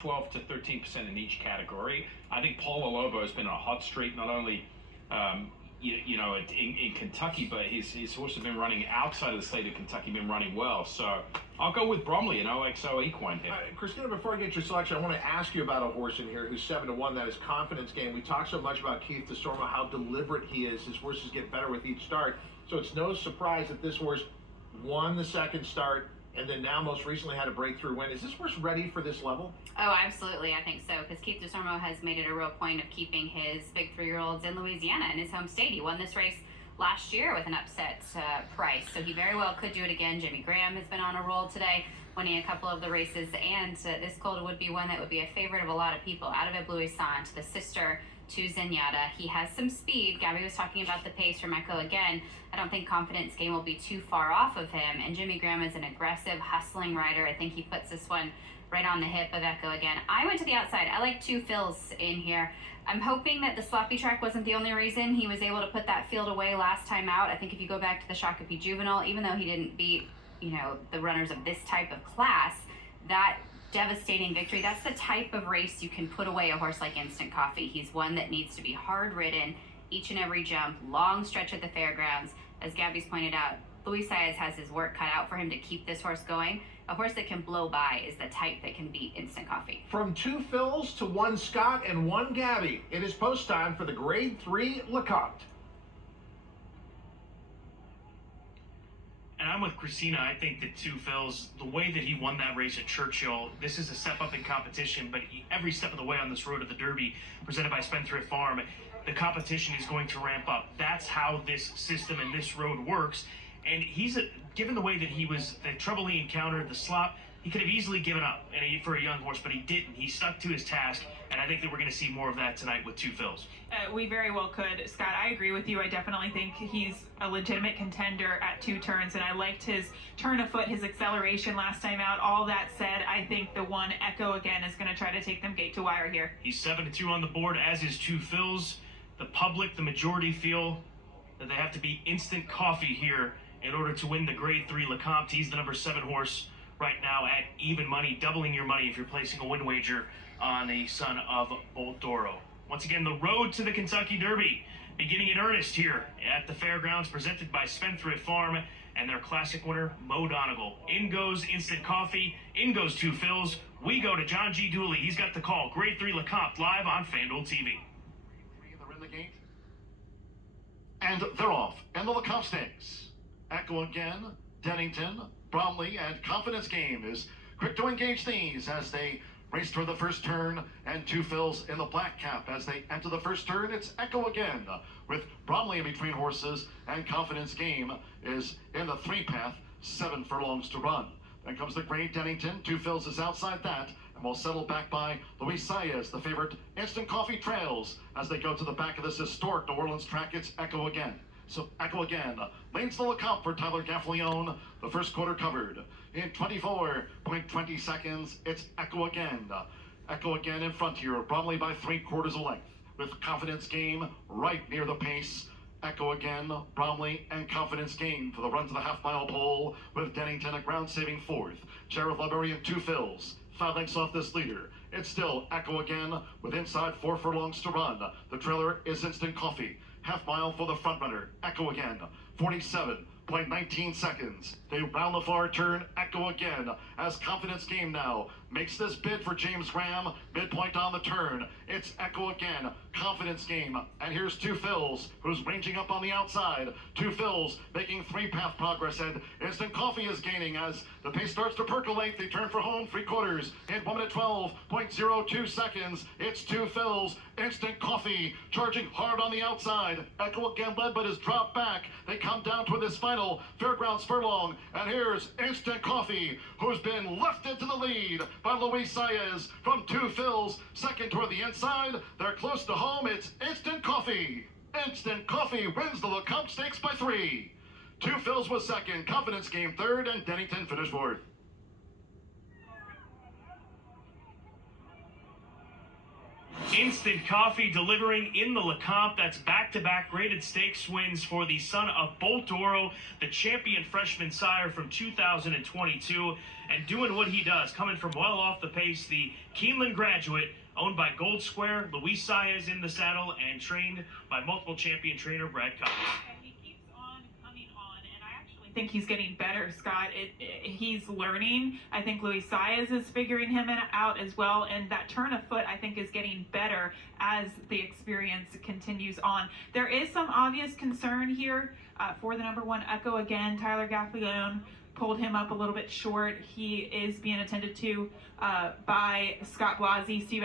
12 to 13% in each category. I think Paulo Lobo has been on a hot streak, not only in Kentucky, but his horse has been running outside of the state of Kentucky, been running well. So I'll go with Bromley, an OXO equine here. Christina, before I get your selection, I want to ask you about a horse in here who's 7-1. That is Confidence Game. We talk so much about Keith DeStormo, how deliberate he is. His horses get better with each start. So it's no surprise that this horse won the second start and then now most recently had a breakthrough win. Is this horse ready for this level? Oh, absolutely. I think so, because Keith DeStormo has made it a real point of keeping his big 3-year-olds in Louisiana in his home state. He won this race last year with an upset price, so he very well could do it again. Jimmy Graham has been on a roll today, winning a couple of the races, and this colt would be one that would be a favorite of a lot of people. Out of it, Bluissant, the sister to Zenyatta. He has some speed. Gabby was talking about the pace from Echo again. I don't think Confidence Game will be too far off of him, and Jimmy Graham is an aggressive, hustling rider. I think he puts this one right on the hip of Echo again. I went to the outside. I like 2 fills in here. I'm hoping that the sloppy track wasn't the only reason he was able to put that field away last time out. I think if you go back to the Shakopee Juvenile, even though he didn't beat, the runners of this type of class, that devastating victory, that's the type of race you can put away a horse like Instant Coffee. He's one that needs to be hard ridden each and every jump, long stretch at the fairgrounds. As Gabby's pointed out, Luis Saez has his work cut out for him to keep this horse going. A horse that can blow by is the type that can beat Instant Coffee. From 2 Phils to 1 Scott and 1 Gabby, it is post time for the Grade 3 Lacomte. And I'm with Christina. I think that 2 Phils, the way that he won that race at Churchill, this is a step up in competition, but every step of the way on this road to the Derby, presented by Spendthrift Farm, the competition is going to ramp up. That's how this system and this road works. And given the way that the trouble he encountered, the slop, he could have easily given up for a young horse, but he didn't. He stuck to his task, and I think that we're going to see more of that tonight with 2 Phils. We very well could. Scott, I agree with you. I definitely think he's a legitimate contender at 2 turns, and I liked his turn of foot, his acceleration last time out. All that said, I think the 1 Echo again is going to try to take them gate to wire here. He's 7-2 on the board, as is 2 Phils. The public, the majority, feel that they have to be Instant Coffee here in order to win the Grade 3 Lacomte. He's the number 7 horse right now at even money, doubling your money if you're placing a win wager on a son of Bolt Doro. Once again, the road to the Kentucky Derby beginning in earnest here at the fairgrounds, presented by Spendthrift Farm and their classic winner, Mo Donegal. In goes Instant Coffee, in goes 2 Phils. We go to John G. Dooley. He's got the call. Grade 3 Lacomte live on FanDuel TV. They're in the gate. And they're off. And the Lacomte Stakes. Echo again, Dennington, Bromley, and Confidence Game is quick to engage these as they race toward the first turn, and 2 Phils in the black cap as they enter the first turn. It's Echo again with Bromley in between horses, and Confidence Game is in the 3-path, 7 furlongs to run. Then comes the Grade Dennington. 2 Phils is outside that, and will settle back by Luis Saez, the favorite. Instant Coffee trails as they go to the back of this historic New Orleans track. It's Echo again. So Echo again leads the Lacomte for Tyler Gaffalione. The first quarter covered in 24.20 seconds. It's Echo again. Echo again in front here. Bromley by 3/4 a length with Confidence Game right near the pace. Echo again, Bromley, and Confidence Game for the run to the half-mile pole with Dennington a ground-saving 4th. Jared Leberry and 2 Phils 5 lengths off this leader. It's still Echo again with inside 4 furlongs to run. The trailer is Instant Coffee. Half mile for the front runner. Echo again. 47.19 seconds. They round the far turn. Echo again as Confidence Game now makes this bid for James Graham. Midpoint on the turn. It's Echo again. Confidence Game. And here's 2 Phils, who's ranging up on the outside. 2 Phils making 3-path progress, and Instant Coffee is gaining as the pace starts to percolate. They turn for home 3/4 in 1 minute 12.02 seconds. It's 2 Phils. Instant Coffee charging hard on the outside. Echo again led, but is dropped back. They come down to this final fairgrounds furlong, and here's Instant Coffee, who's been lifted to the lead by Luis Saez from 2 Phils. Second toward the inside. They're close to home. It's Instant Coffee. Instant Coffee wins the Lacomte Stakes by 3. 2 Phils was second. Confidence Game third, and Dennington finished 4th. In Instant Coffee delivering in the Lacomte. That's back-to-back graded stakes wins for the son of Boltoro, the champion freshman sire from 2022, and doing what he does, coming from well off the pace. The Keeneland graduate, owned by Gold Square, Luis Saez in the saddle, and trained by multiple champion trainer Brad Cummins. He keeps on coming on, and I actually think he's getting better, Scott. He's learning. I think Luis Saez is figuring him out as well, and that turn of foot, I think, is getting better as the experience continues on. There is some obvious concern here for the number one Echo again. Tyler Gaffalione pulled him up a little bit short. He is being attended to by Scott Blasey. Steve